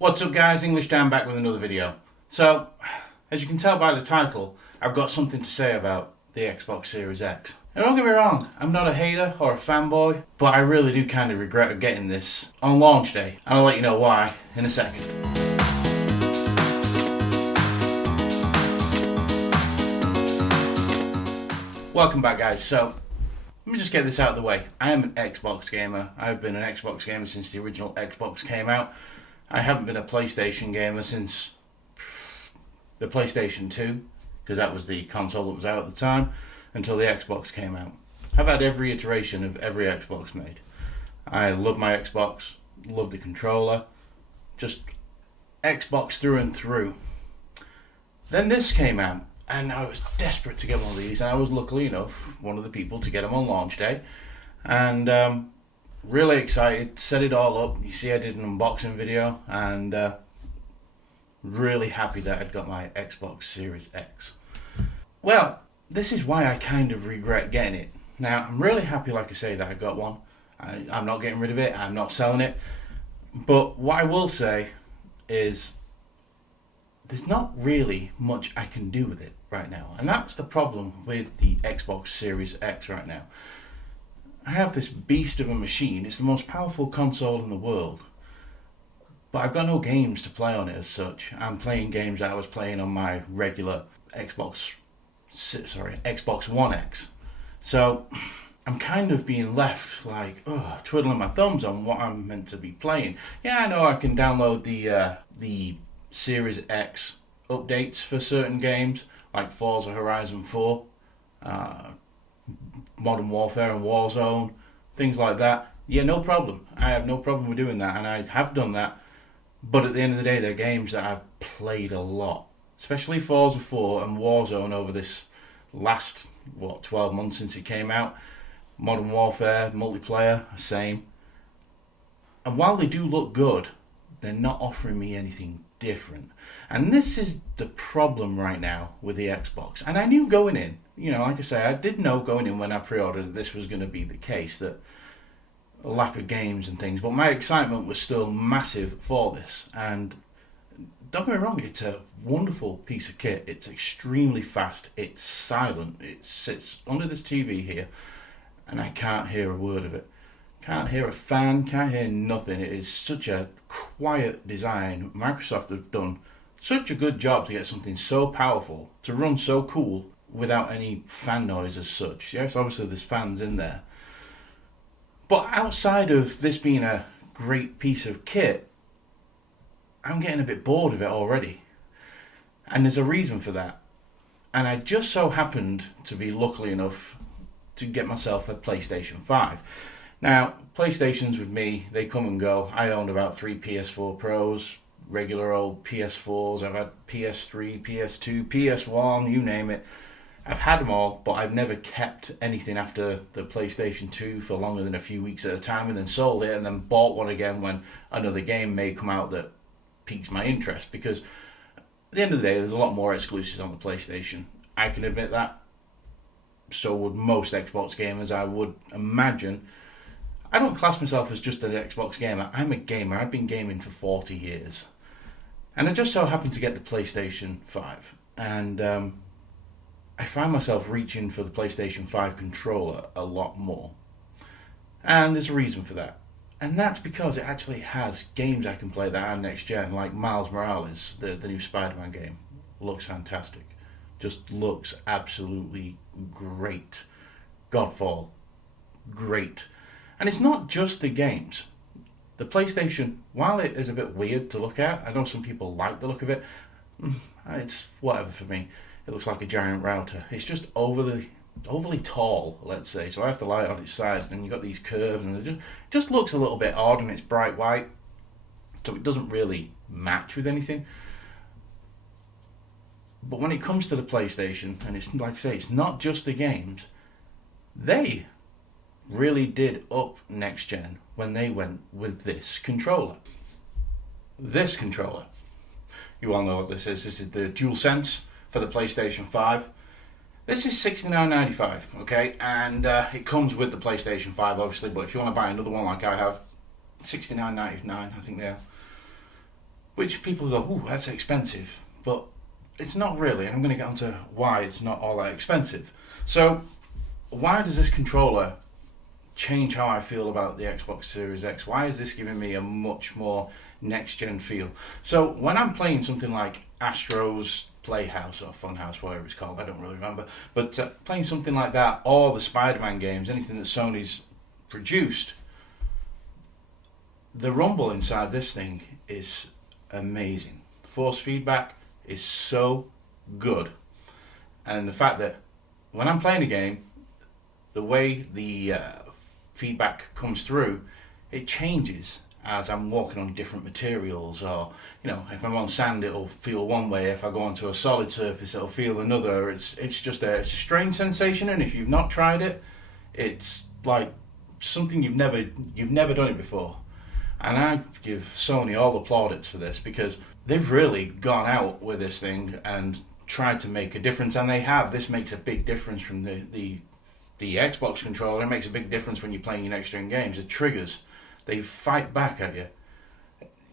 What's up guys, English Dan back with another video. So, as you can tell by the title, I've got something to say about the Xbox Series X. And don't get me wrong, I'm not a hater or a fanboy, but I really do kind of regret getting this on launch day. And I'll let you know why in a second. Welcome back guys. So, let me just get this out of the way. I am an Xbox gamer. I've been an Xbox gamer since the original Xbox came out. I haven't been a PlayStation gamer since the PlayStation 2, because that was the console that was out at the time, until the Xbox came out. I've had every iteration of every Xbox made. I love my Xbox, love the controller, just Xbox through and through. Then this came out, and I was desperate to get one of these, and I was luckily enough one of the people to get them on launch day. And really excited, set it all up. You see I did an unboxing video, and really happy that I'd got my Xbox Series X. Well, this is why I kind of regret getting it. Now, I'm really happy, like I say, that I got one. I'm not getting rid of it, I'm not selling it. But what I will say is there's not really much I can do with it right now. And that's the problem with the Xbox Series X right now. I have this beast of a machine. It's the most powerful console in the world. But I've got no games to play on it as such. I'm playing games that I was playing on my regular Xbox One X. So I'm kind of being left like, twiddling my thumbs on what I'm meant to be playing. Yeah, I know I can download the Series X updates for certain games, like Forza Horizon 4, Modern Warfare and Warzone, things like that. Yeah, no problem. I have no problem with doing that, and I have done that. But at the end of the day, they're games that I've played a lot, especially Forza 4 and Warzone over this last 12 months since it came out. Modern Warfare multiplayer, same. And while they do look good, they're not offering me anything different. And this is the problem right now with the Xbox. And I knew going in, like I say, I did know going in when I pre-ordered that this was going to be the case, that a lack of games and things, but my excitement was still massive for this. And don't get me wrong, it's a wonderful piece of kit. It's extremely fast, it's silent, it sits under this TV here, and I can't hear a word of it. Can't hear a fan, can't hear nothing. It is such a quiet design. Microsoft have done such a good job to get something so powerful to run so cool without any fan noise as such. Yes, obviously there's fans in there. But outside of this being a great piece of kit, I'm getting a bit bored of it already. And there's a reason for that. And I just so happened to be lucky enough to get myself a PlayStation 5. Now, PlayStations with me, they come and go. I owned about 3 PS4 Pros, regular old PS4s. I've had PS3, PS2, PS1, you name it. I've had them all, but I've never kept anything after the PlayStation 2 for longer than a few weeks at a time, and then sold it and then bought one again when another game may come out that piques my interest. Because at the end of the day, there's a lot more exclusives on the PlayStation. I can admit that. So would most Xbox gamers, I would imagine. I don't class myself as just an Xbox gamer. I'm a gamer. I've been gaming for 40 years. And I just so happened to get the PlayStation 5. And I find myself reaching for the PlayStation 5 controller a lot more. And there's a reason for that. And that's because it actually has games I can play that are next gen, like Miles Morales, the new Spider-Man game. Looks fantastic. Just looks absolutely great. Godfall, great. And it's not just the games. The PlayStation, while it is a bit weird to look at, I know some people like the look of it, it's whatever for me. It looks like a giant router. It's just overly tall, let's say, so I have to lie it on its side, and you've got these curves, and it just looks a little bit odd, and it's bright white, so it doesn't really match with anything. But when it comes to the PlayStation, and it's like I say, it's not just the games, they really did up next gen when they went with this controller. This controller. You all know what this is. This is the DualSense for the PlayStation 5. This is $69.95, okay? And it comes with the PlayStation 5, obviously, but if you want to buy another one like I have, $69.99, I think they are. which people go, ooh, that's expensive. But it's not really, and I'm going to get onto why it's not all that expensive. So, why does this controller change how I feel about the Xbox Series X? Why is this giving me a much more next-gen feel? So, when I'm playing something like Astro's Playhouse or Funhouse, whatever it's called, I don't really remember, but playing something like that, or the Spider-Man games, anything that Sony's produced, the rumble inside this thing is amazing. The force feedback is so good, and the fact that when I'm playing a game, the way the feedback comes through, it changes as I'm walking on different materials, or if I'm on sand it'll feel one way, if I go onto a solid surface it'll feel another. It's just it's a strange sensation, and if you've not tried it, it's like something you've never done it before. And I give Sony all the plaudits for this, because they've really gone out with this thing and tried to make a difference, and they have. This makes a big difference from the Xbox controller. It makes a big difference when you're playing your next gen games. The triggers, they fight back at you.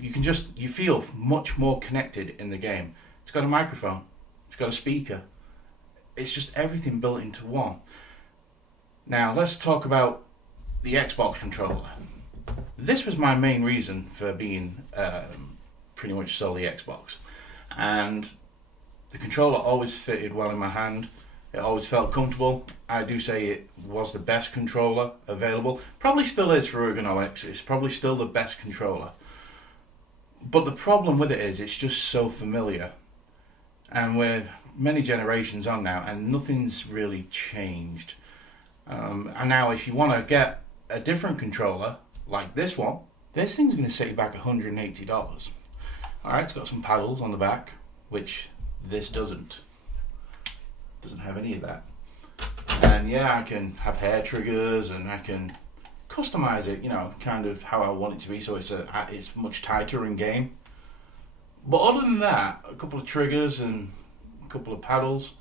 You feel much more connected in the game. It's got a microphone, it's got a speaker. It's just everything built into one. Now let's talk about the Xbox controller. This was my main reason for being pretty much solely Xbox, and the controller always fitted well in my hand. It always felt comfortable. I do say it was the best controller available. Probably still is for ergonomics. It's probably still the best controller. But the problem with it is it's just so familiar. And we're many generations on now, and nothing's really changed. And now if you want to get a different controller, like this one, this thing's going to set you back $180. Alright, it's got some paddles on the back, which this doesn't have any of that. And yeah, I can have hair triggers, and I can customize it, kind of how I want it to be, so it's much tighter in game. But other than that, a couple of triggers and a couple of paddles,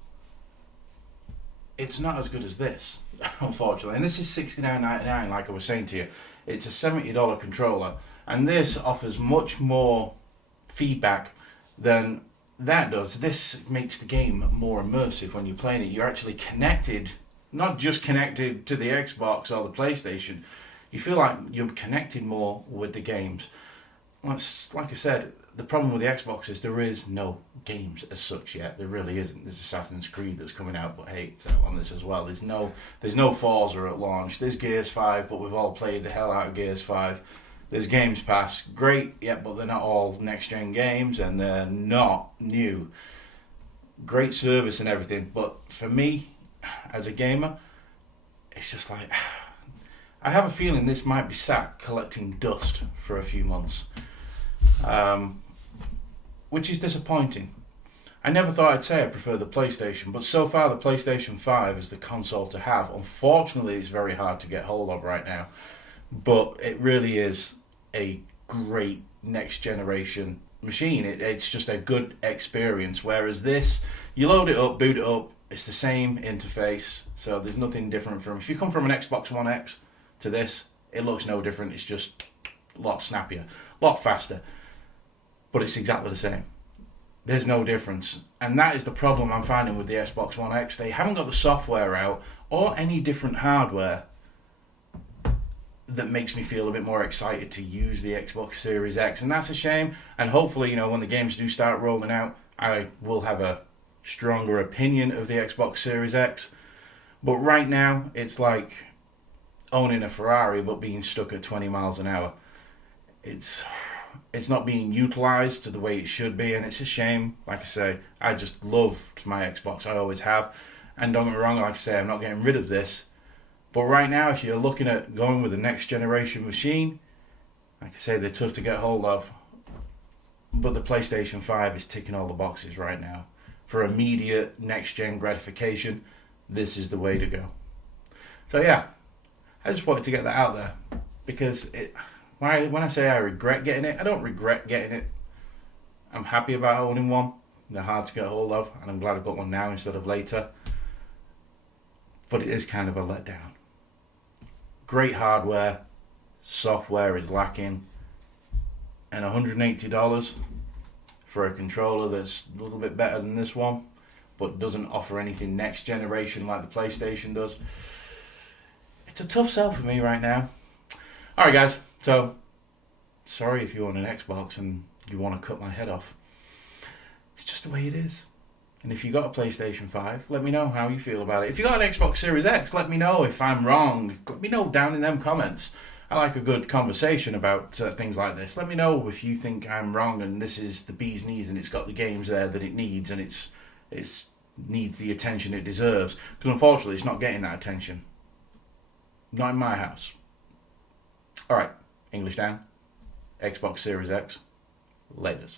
it's not as good as this, unfortunately. And this is $69.99, like I was saying to you. It's a $70 controller, and this offers much more feedback than that does. This makes the game more immersive when you're playing it. You're actually connected, not just connected to the Xbox or the PlayStation. You feel like you're connected more with the games. Like I said, the problem with the Xbox is there is no games as such yet. There really isn't. There's Assassin's Creed that's coming out, but hey, it's out on this as well. There's no Forza at launch. There's Gears 5, but we've all played the hell out of Gears 5. There's Games Pass, great, yeah, but they're not all next-gen games, and they're not new. Great service and everything, but for me, as a gamer, it's just like, I have a feeling this might be sat collecting dust for a few months, which is disappointing. I never thought I'd say I prefer the PlayStation, but so far the PlayStation 5 is the console to have. Unfortunately, it's very hard to get hold of right now, but it really is a great next generation machine. It's just a good experience, whereas this, you load it up, boot it up, it's the same interface, so there's nothing different from, if you come from an Xbox One X to this, it looks no different. It's just a lot snappier, a lot faster, but it's exactly the same. There's no difference, and that is the problem I'm finding with the Xbox One X. They haven't got the software out or any different hardware that makes me feel a bit more excited to use the Xbox Series X, and that's a shame. And hopefully, when the games do start rolling out, I will have a stronger opinion of the Xbox Series X. But right now, it's like owning a Ferrari but being stuck at 20 miles an hour. It's not being utilized to the way it should be, and it's a shame. Like I say, I just loved my Xbox. I always have, and don't get me wrong, like I say, I'm not getting rid of this. But right now, if you're looking at going with the next generation machine, like I say, they're tough to get hold of. But the PlayStation 5 is ticking all the boxes right now. For immediate next gen gratification, this is the way to go. So yeah, I just wanted to get that out there, because when I say I regret getting it, I don't regret getting it. I'm happy about owning one. They're hard to get hold of, and I'm glad I've got one now instead of later. But it is kind of a letdown. Great hardware, software is lacking, and $180, for a controller that's a little bit better than this one, but doesn't offer anything next generation like the PlayStation does. It's a tough sell for me right now. Alright guys, so sorry if you own an Xbox and you want to cut my head off. It's just the way it is. And if you got a PlayStation 5, let me know how you feel about it. If you got an Xbox Series X, let me know if I'm wrong. Let me know down in them comments. I like a good conversation about things like this. Let me know if you think I'm wrong and this is the bee's knees and it's got the games there that it needs and it's needs the attention it deserves. Because unfortunately, it's not getting that attention. Not in my house. Alright, English down. Xbox Series X. Laters.